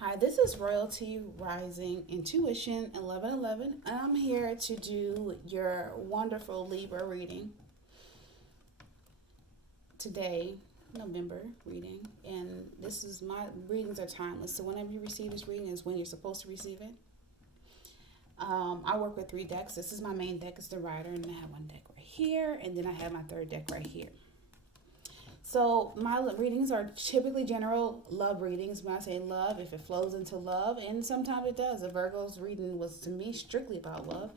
Hi, this is Royalty Rising Intuition 1111, and I'm here to do your wonderful Libra reading today, November reading. And this is my readings are timeless, so whenever you receive this reading is when you're supposed to receive it. I work with three decks. This is my main deck, it's the Rider, and I have one deck right here, and then I have my third deck right here. So my readings are typically general love readings. When I say love, if it flows into love, and sometimes it does. A Virgo's reading was to me strictly about love.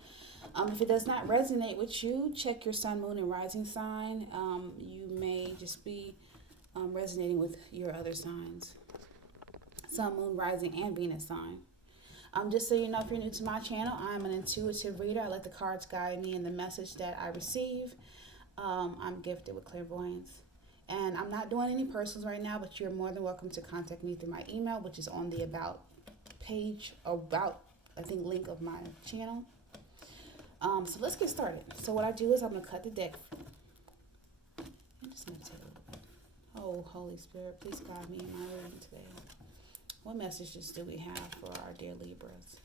If it does not resonate with you, check your sun, moon, and rising sign. You may just be resonating with your other signs. Sun, moon, rising, and Venus sign. Just so you know, if you're new to my channel, I'm an intuitive reader. I let the cards guide me in the message that I receive. I'm gifted with clairvoyance. And I'm not doing any personals right now, but you're more than welcome to contact me through my email, which is on the about page, link of my channel. So let's get started. So what I do is I'm going to cut the deck. I'm just going to take a little bit. Oh, Holy Spirit, please guide me in my reading today. What messages do we have for our dear Libras?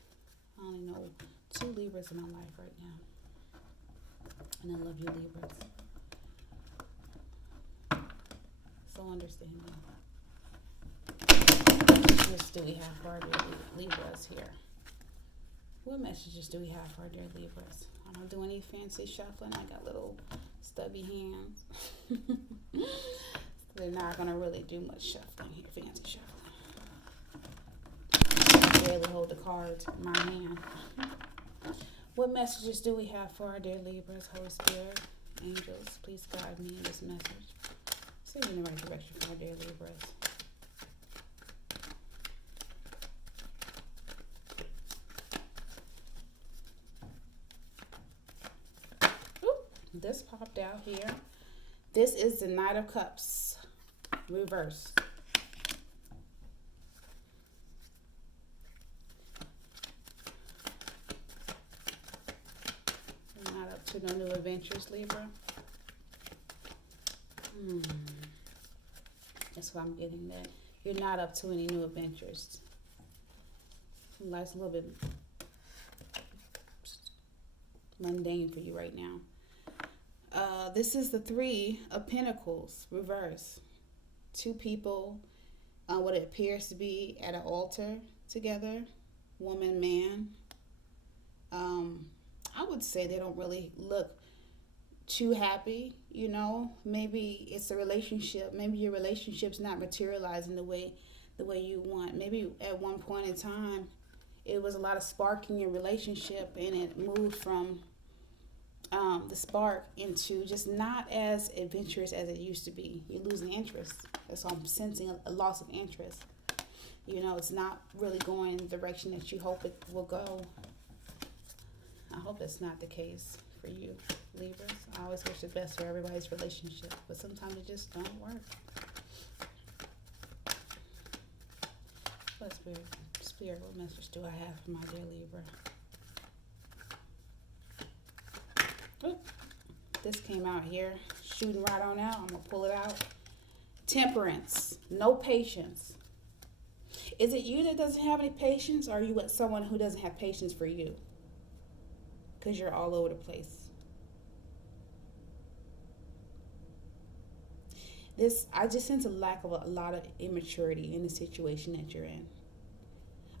I only know 2 Libras in my life right now. And I love you, Libras. So understanding. What messages do we have for our dear Libras here? What messages do we have for our dear Libras? I don't do any fancy shuffling. I got little stubby hands. They're not going to really do much shuffling here, fancy shuffling. I barely hold the cards in my hand. What messages do we have for our dear Libras? Holy Spirit, angels, please guide me in this message. Send me in the right direction for our dear Libras. This popped out here. This is the Knight of Cups, reverse. You're not up to no new adventures, Libra. That's what I'm getting, that you're not up to any new adventures. Life's a little bit mundane for you right now. This is the 3 of Pentacles, reverse. 2 people, what it appears to be at an altar together, woman, man. I would say they don't really look too happy, you know. Maybe it's a relationship. Maybe your relationship's not materializing the way you want. Maybe at one point in time, it was a lot of spark in your relationship, and it moved from the spark into just not as adventurous as it used to be. You're losing interest. That's why I'm sensing a loss of interest. You know, it's not really going in the direction that you hope it will go. I hope that's not the case for you, Libras. I always wish the best for everybody's relationship, but sometimes it just don't work. What Spirit, what message do I have for my dear Libra? Oop, this came out here, shooting right on out. I'm going to pull it out. Temperance, no patience. Is it you that doesn't have any patience, or are you with someone who doesn't have patience for you? Because you're all over the place. I just sense a lack of a lot of immaturity in the situation that you're in.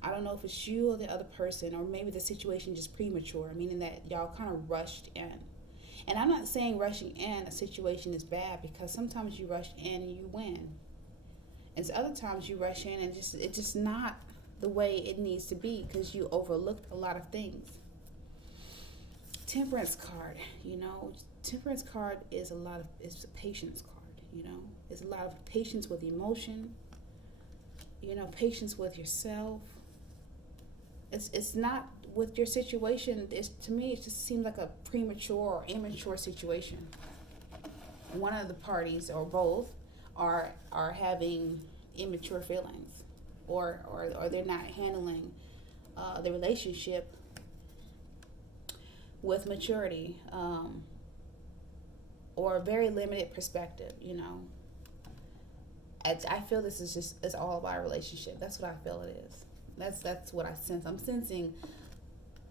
I don't know if it's you or the other person, or maybe the situation just premature, meaning that y'all kind of rushed in. And I'm not saying rushing in a situation is bad, because sometimes you rush in and you win. And so other times you rush in and it's just not the way it needs to be, because you overlooked a lot of things. Temperance card, you know, Temperance card is it's a patience card, you know. It's a lot of patience with emotion, you know, patience with yourself. It's not with your situation. To me, it just seems like a premature or immature situation. One of the parties or both are having immature feelings, or they're not handling the relationship with maturity, or a very limited perspective, you know. I feel this is just, it's all about a relationship. That's what I feel it is. That's what I sense. I'm sensing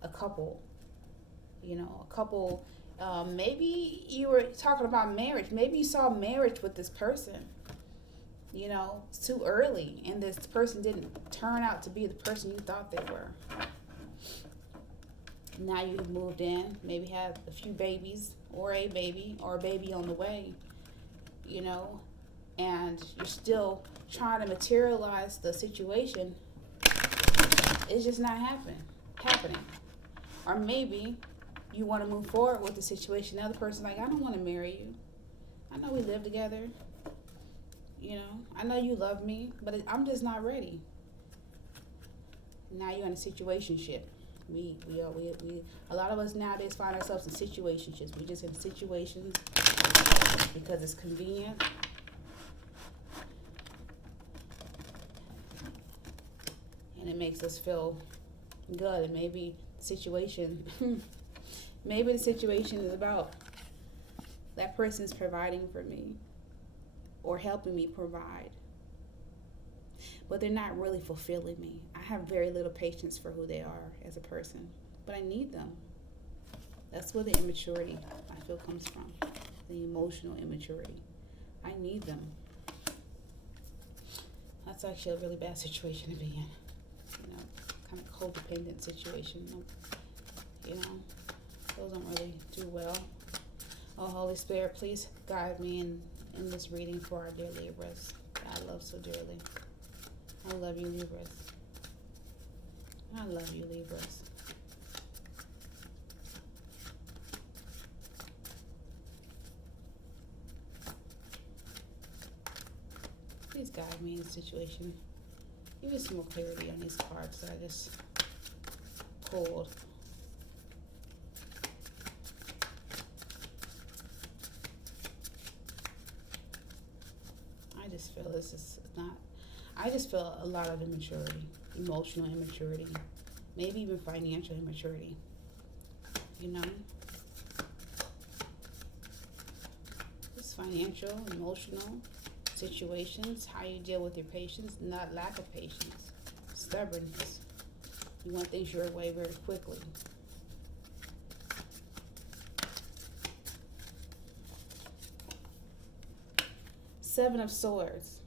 a couple, a couple. Maybe you were talking about marriage. Maybe you saw marriage with this person. It's too early, and this person didn't turn out to be the person you thought they were. Now you've moved in, maybe had a few babies, or a baby on the way, and you're still trying to materialize the situation. It's just not happening. Or maybe you want to move forward with the situation. The other person's like, I don't want to marry you. I know we live together. I know you love me, but I'm just not ready. Now you're in a situationship. We a lot of us nowadays find ourselves in situationships. We just in situations because it's convenient. And it makes us feel good. And maybe the situation is about that person's providing for me or helping me provide. But they're not really fulfilling me. I have very little patience for who they are as a person, but I need them. That's where the immaturity, I feel, comes from. The emotional immaturity. I need them. That's actually a really bad situation to be in. Kind of codependent situation. Those don't really do well. Oh, Holy Spirit, please guide me in this reading for our dear Libras that I love so dearly. I love you, Libras. I love you, Libras. Please guide me in the situation. Give me some more clarity on these cards that I just pulled. I just feel this is not... I just feel a lot of immaturity, emotional immaturity, maybe even financial immaturity, Just financial, emotional situations, how you deal with your patience, not lack of patience, stubbornness. You want things your way very quickly. Seven of Swords.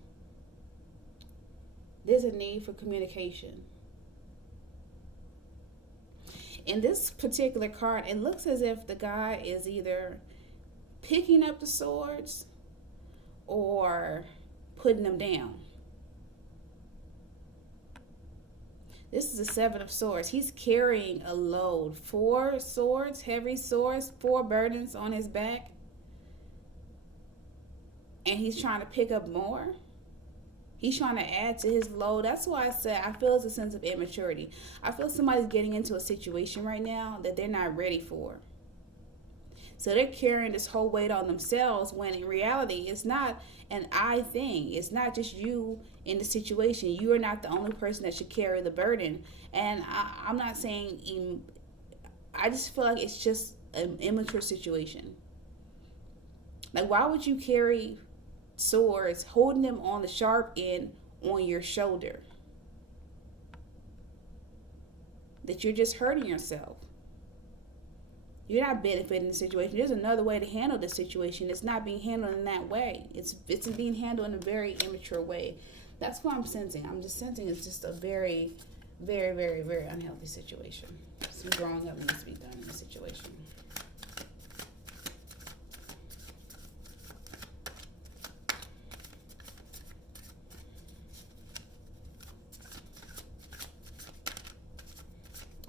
There's a need for communication. In this particular card, it looks as if the guy is either picking up the swords or putting them down. This is a Seven of Swords. He's carrying a load. 4 swords, heavy swords, 4 burdens on his back. And he's trying to pick up more. He's trying to add to his load. That's why I said I feel it's a sense of immaturity. I feel somebody's getting into a situation right now that they're not ready for. So they're carrying this whole weight on themselves when in reality it's not an I thing. It's not just you in the situation. You are not the only person that should carry the burden. And I'm not saying, I just feel like it's just an immature situation. Like, why would you carry swords, holding them on the sharp end on your shoulder? That you're just hurting yourself. You're not benefiting the situation. There's another way to handle the situation. It's not being handled in that way. It's being handled in a very immature way. That's what I'm sensing. I'm just sensing it's just a very, very, very, very unhealthy situation. Some growing up needs to be done in the situation.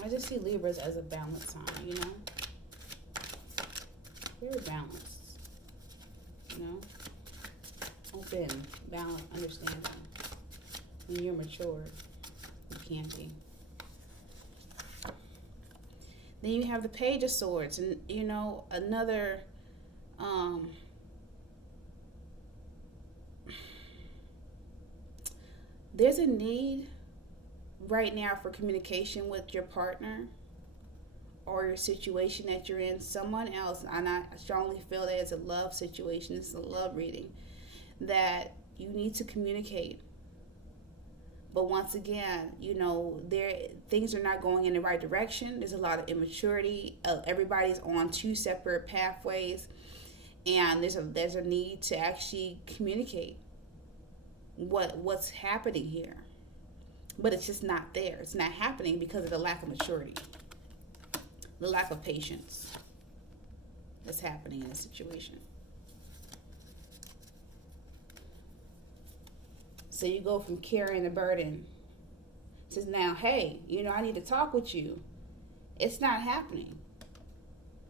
I just see Libras as a balanced sign, Very balanced, Open, balanced, understanding. When you're mature, you can be. Then you have the Page of Swords, and another there's a need right now for communication with your partner or your situation that you're in. Someone else, and I strongly feel that it's a love situation, it's a love reading, that You need to communicate. But once again, things are not going in the right direction. There's a lot of immaturity. Everybody's on two separate pathways, and there's a need to actually communicate what's happening here. But it's just not there. It's not happening because of the lack of maturity, the lack of patience that's happening in the situation. So you go from carrying the burden to now, hey, I need to talk with you. It's not happening.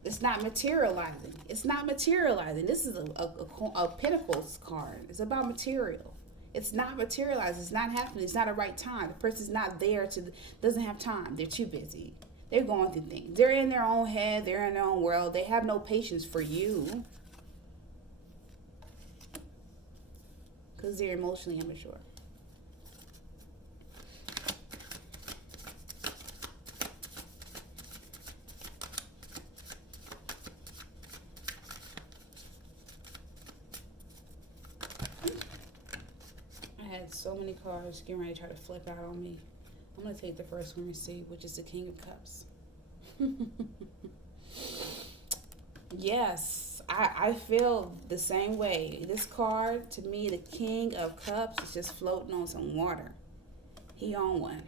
It's not materializing. It's not materializing. This is a Pentacles card. It's about material. It's not materializing. It's not happening. It's not a right time. The person's not there doesn't have time. They're too busy. They're going through things. They're in their own head. They're in their own world. They have no patience for you because they're emotionally immature. I had so many cards getting ready to try to flip out on me. I'm going to take the first one we see, which is the King of Cups. Yes, I feel the same way. This card, to me, the King of Cups is just floating on some water. He on one.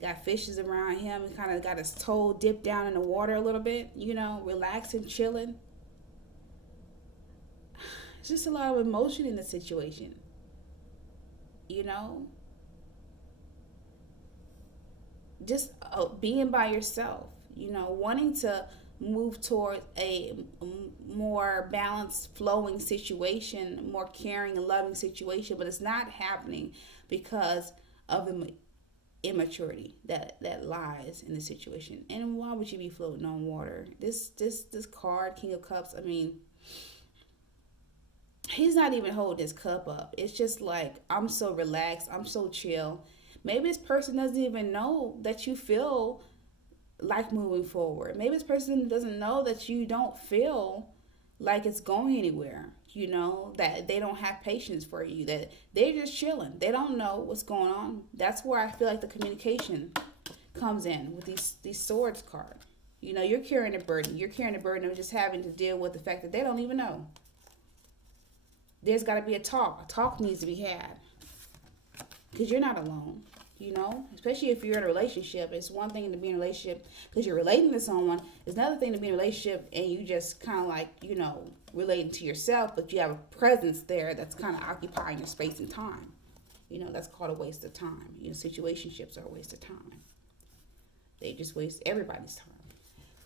Got fishes around him. He kind of got his toe dipped down in the water a little bit, relaxing, chilling. It's just a lot of emotion in the situation. Just being by yourself, wanting to move toward a more balanced, flowing situation, more caring and loving situation, but it's not happening because of the immaturity that lies in the situation. And why would you be floating on water? This card, King of Cups, he's not even holding his cup up. It's just like, I'm so relaxed, I'm so chill. Maybe this person doesn't even know that you feel like moving forward. Maybe this person doesn't know that you don't feel like it's going anywhere. That they don't have patience for you, that they're just chilling. They don't know what's going on. That's where I feel like the communication comes in with these swords card. You're carrying a burden. You're carrying a burden of just having to deal with the fact that they don't even know. There's got to be a talk. A talk needs to be had. Because you're not alone, especially if you're in a relationship. It's one thing to be in a relationship because you're relating to someone. It's another thing to be in a relationship and you just kind of like, relating to yourself, but you have a presence there that's kind of occupying your space and time. That's called a waste of time. Situationships are a waste of time. They just waste everybody's time.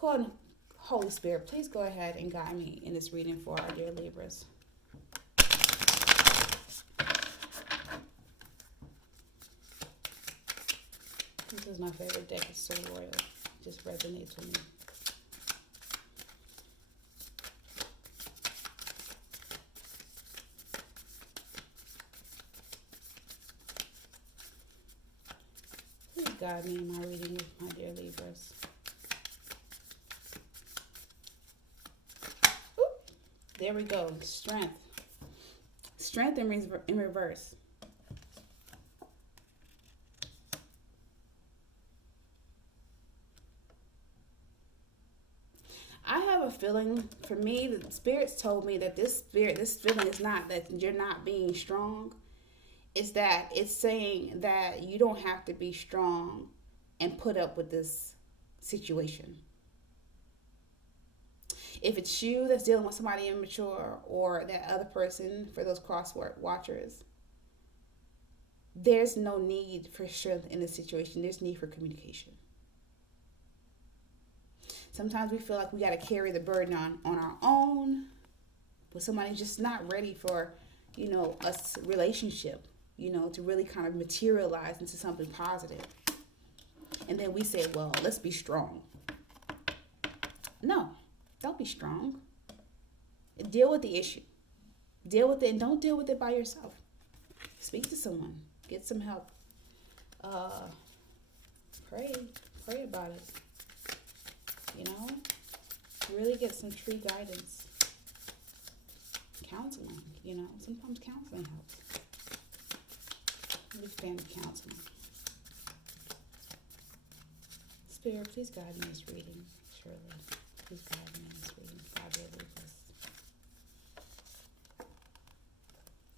Go ahead, Holy Spirit, please go ahead and guide me in this reading for our dear Libras. This is my favorite deck. It's so royal. It just resonates with me. Please guide me in my reading, my dear Libras. Oop, there we go. Strength. Strength in reverse. I have a feeling, for me, the spirits told me that this feeling is not that you're not being strong. It's that it's saying that you don't have to be strong and put up with this situation. If it's you that's dealing with somebody immature or that other person, for those crossword watchers, there's no need for strength in this situation. There's need for communication. Sometimes we feel like we got to carry the burden on our own, but somebody's just not ready for, a relationship, to really kind of materialize into something positive. And then we say, well, let's be strong. No, don't be strong. Deal with the issue. Deal with it, and don't deal with it by yourself. Speak to someone. Get some help. Pray about it. Really get some true guidance. Counseling, Sometimes counseling helps. I'm a big fan of counseling. Spirit, please guide me in this reading. Surely, please guide me in this reading. God will lead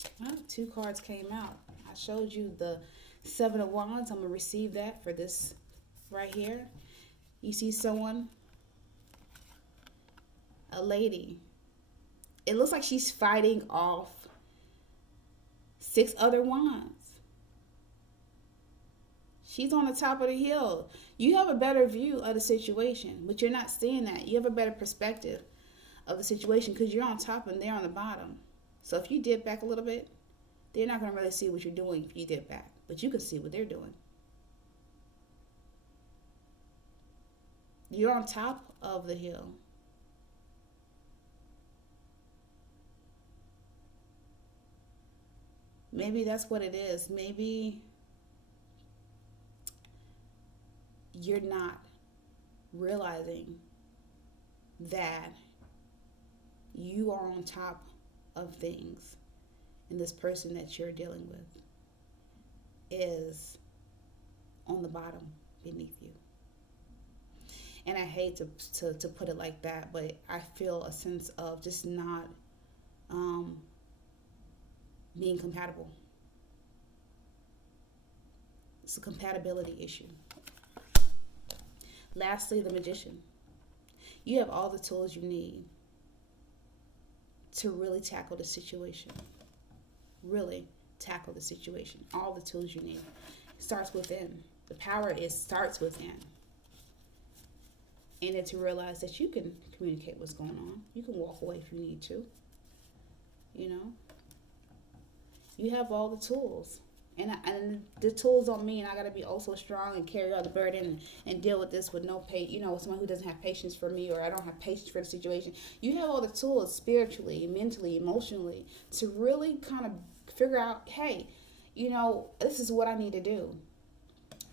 us. Well, 2 cards came out. I showed you the 7 of Wands. I'm going to receive that for this right here. You see someone, a lady. It looks like she's fighting off 6 other wands. She's on the top of the hill. You have a better view of the situation, but you're not seeing that. You have a better perspective of the situation because you're on top and they're on the bottom. So if you dip back a little bit, they're not going to really see what you're doing if you dip back, but you can see what they're doing. You're on top of the hill. Maybe that's what it is. Maybe you're not realizing that you are on top of things and this person that you're dealing with is on the bottom beneath you. And I hate to put it like that, but I feel a sense of just not being compatible. It's a compatibility issue. Lastly, the Magician. You have all the tools you need to really tackle the situation. Really tackle the situation. All the tools you need. It starts within. The power starts within. And then to realize that you can communicate what's going on. You can walk away if you need to. You have all the tools. And the tools don't mean I got to be also strong and carry all the burden and deal with this with no someone who doesn't have patience for me, or I don't have patience for the situation. You have all the tools spiritually, mentally, emotionally to really kind of figure out, hey, this is what I need to do.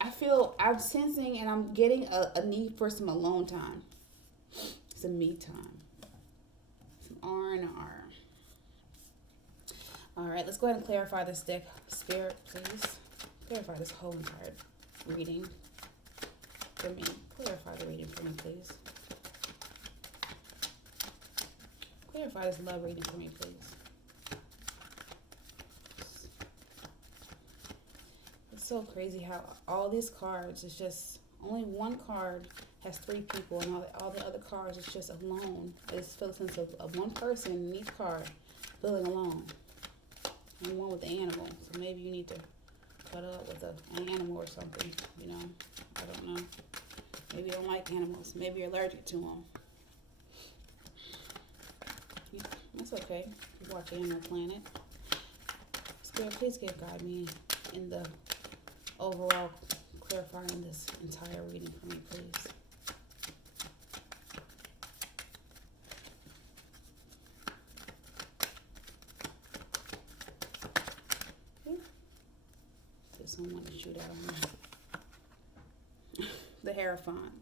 I'm sensing and I'm getting a need for some alone time, some me time, some R&R. All right, let's go ahead and clarify this deck. Spirit, please. Clarify this whole entire reading for me. Clarify the reading for me, please. Clarify this love reading for me, please. It's so crazy how all these cards, it's just only one card has 3 people, and all the other cards, it's just alone. I just feel a sense of one person in each card feeling alone. And one with the animal, so maybe you need to cut up with an animal or something, I don't know. Maybe you don't like animals. Maybe you're allergic to them. That's okay. You watch Animal Planet. Spirit, please guide me in the overall clarifying this entire reading for me, please. Someone to shoot out on me. The Hierophant.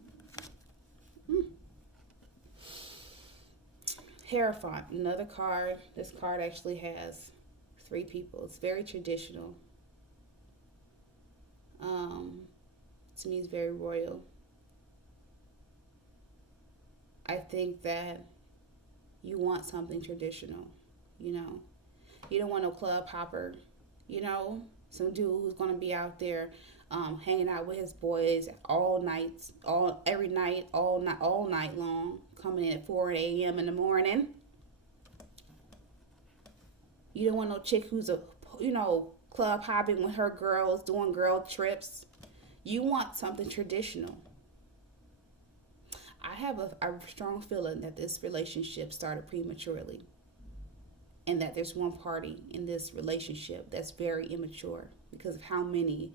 Hierophant, another card. This card actually has 3 people. It's very traditional. To me, it's very royal. I think that you want something traditional. You don't want no club hopper. Some dude who's gonna be out there hanging out with his boys all night long, coming in at 4 a.m. in the morning. You don't want no chick who's club hopping with her girls, doing girl trips. You want something traditional. I have a strong feeling that this relationship started prematurely. And that there's one party in this relationship that's very immature because of how many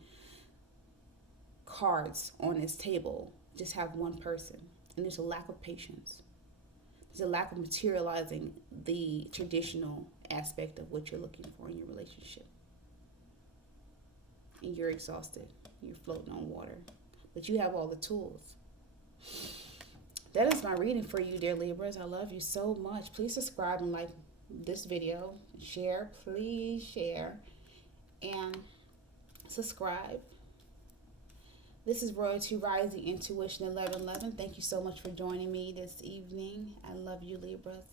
cards on this table just have one person. And there's a lack of patience. There's a lack of materializing the traditional aspect of what you're looking for in your relationship. And you're exhausted. You're floating on water. But you have all the tools. That is my reading for you, dear Libras. I love you so much. Please subscribe and like this video, share, please share, and subscribe. This is Royalty Rising Intuition 1111. Thank you so much for joining me this evening. I love you, Libras.